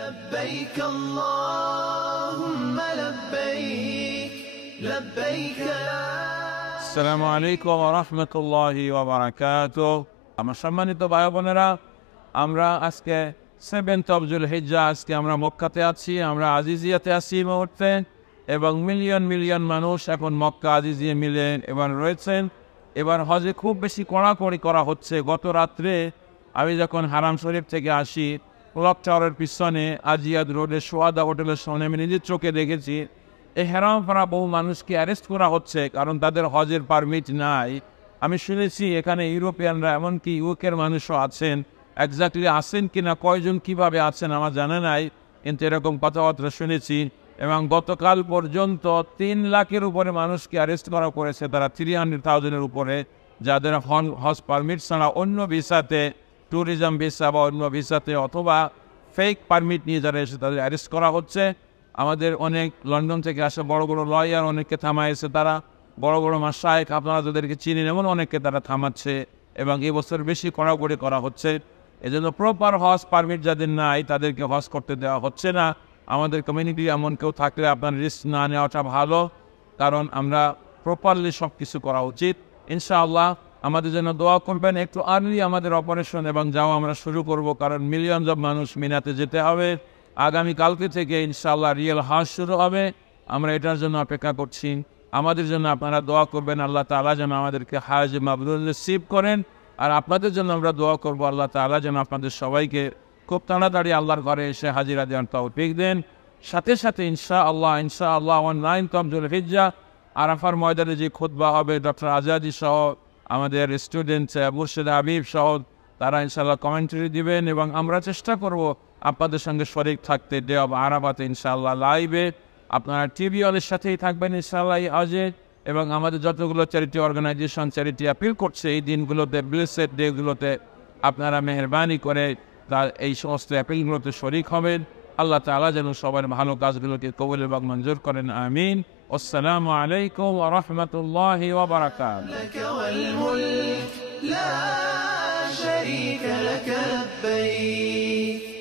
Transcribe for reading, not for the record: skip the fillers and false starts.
لبيك اللهم لبيك لبيك আসসালামু আলাইকুম ওয়া রাহমাতুল্লাহি ওয়া বারাকাতুহু। আমার সম্মানিত ভাই বোনেরা, আমরা আজকে 7th of যুলহিজ্জা, আজকে আমরা মক্কাতে আছি, আমরা আজিজিয়াতে আছি এই মুহূর্তে, এবং মিলিয়ন মিলিয়ন মানুষ এখন মক্কা আজিজিয়া মিলে এবার রয়েছেন। এবার হজে খুব বেশি কড়াকড়ি করা হচ্ছে। গত রাত্রে আমি যখন হারাম শরীফ থেকে আসি, ক্লক টাওয়ারের পিছনে আজিয়াদ রোডে সোয়াদা হোটেলের সামনে আমি নিজের চোখে দেখেছি এই হেরাম ফারা বহু মানুষকে অ্যারেস্ট করা হচ্ছে, কারণ তাদের হজের পারমিট নাই। আমি শুনেছি এখানে ইউরোপিয়ানরা, এমনকি ইউকের মানুষও আছেন। এক্স্যাক্টলি আছেন কিনা, কয়জন কিভাবে আছেন আমার জানা নাই, কিন্তু এরকম কথাবার্তা শুনেছি। এবং গতকাল পর্যন্ত 3 লাখের উপরে মানুষকে অ্যারেস্ট করা করেছে তারা, 300,000-এর উপরে, যাদের হজ পারমিট ছাড়া অন্য ভিসাতে, ট্যুরিজম ভিসা বা অন্য ভিসাতে অথবা ফেক পারমিট নিয়ে যারা এসে তাদের অ্যারেস্ট করা হচ্ছে। আমাদের অনেক লন্ডন থেকে আসা বড় বড় লয়ার অনেককে থামাইছে তারা, বড় বড় মাশায়েখ আপনারা যাদেরকে চিনেন এমন অনেককে তারা থামাচ্ছে, এবং এবছর বেশি কড়াকড়ি করা হচ্ছে। এজন্য প্রপার হজ পারমিট যাদের নাই তাদেরকে হজ করতে দেওয়া হচ্ছে না। আমাদের কমিউনিটি এমন কেউ থাকলে আপনার রিস্ক না নেওয়াটা ভালো, কারণ আমরা প্রপারলি সব কিছু করা উচিত। ইনশাআল্লাহ আমাদের জন্য দোয়া করবেন। একটু আর্লি আমাদের অপারেশন এবং যাওয়া আমরা শুরু করব, কারণ মিলিয়ন অফ মানুষ মিনাতে যেতে হবে। আগামীকালকে থেকে ইনশাআল্লাহ রিয়েল হজ শুরু হবে। আমরা এটার জন্য অপেক্ষা করছি। আমাদের জন্য আপনারা দোয়া করবেন, আল্লাহ তাআলা যেন আমাদেরকে হজ মাবরুর নসিব করেন। আর আপনাদের জন্য আমরা দোয়া করব, আল্লাহ তাআলা যেন আপনাদের সবাইকে খুব তাড়াতাড়ি আল্লাহর ঘরে এসে হাজিরা দেওয়ার তৌফিক দেন। সাথে সাথে ইনশাআল্লাহ 9th of যুলহিজ্জা আরাফার ময়দানে যে খুতবা হবে, ডক্টর আজাদি সহ আমাদের স্টুডেন্ট মুর্শিদ হাবিব সহ তারা ইনশাআল্লাহ কমেন্টারি দিবেন, এবং আমরা চেষ্টা করব আপনাদের সঙ্গে শরীক থাকতে। ডে অফ আরাফাতে ইনশাআল্লাহ লাইভে আপনারা টিভি ওয়ালের সাথেই থাকবেন ইনশাআল্লাহ এই হজে। এবং আমাদের যতগুলো চ্যারিটি অর্গানাইজেশন চ্যারিটি অ্যাপিল করছে এই দিনগুলোতে, ব্লেসেড ডেগুলোতে আপনারা মেহরবানি করে তার এই সমস্ত অ্যাপিলগুলোতে শরীক হবেন। আল্লাহ তাআলা যেন সবার ভালো কাজগুলোকে কবুল এবং মঞ্জুর করেন, আমিন। আসসালামু আলাইকুম ওয়া রাহমাতুল্লাহি ওয়া বারাকাতুহু। لك والملك لا شريك لك لبيك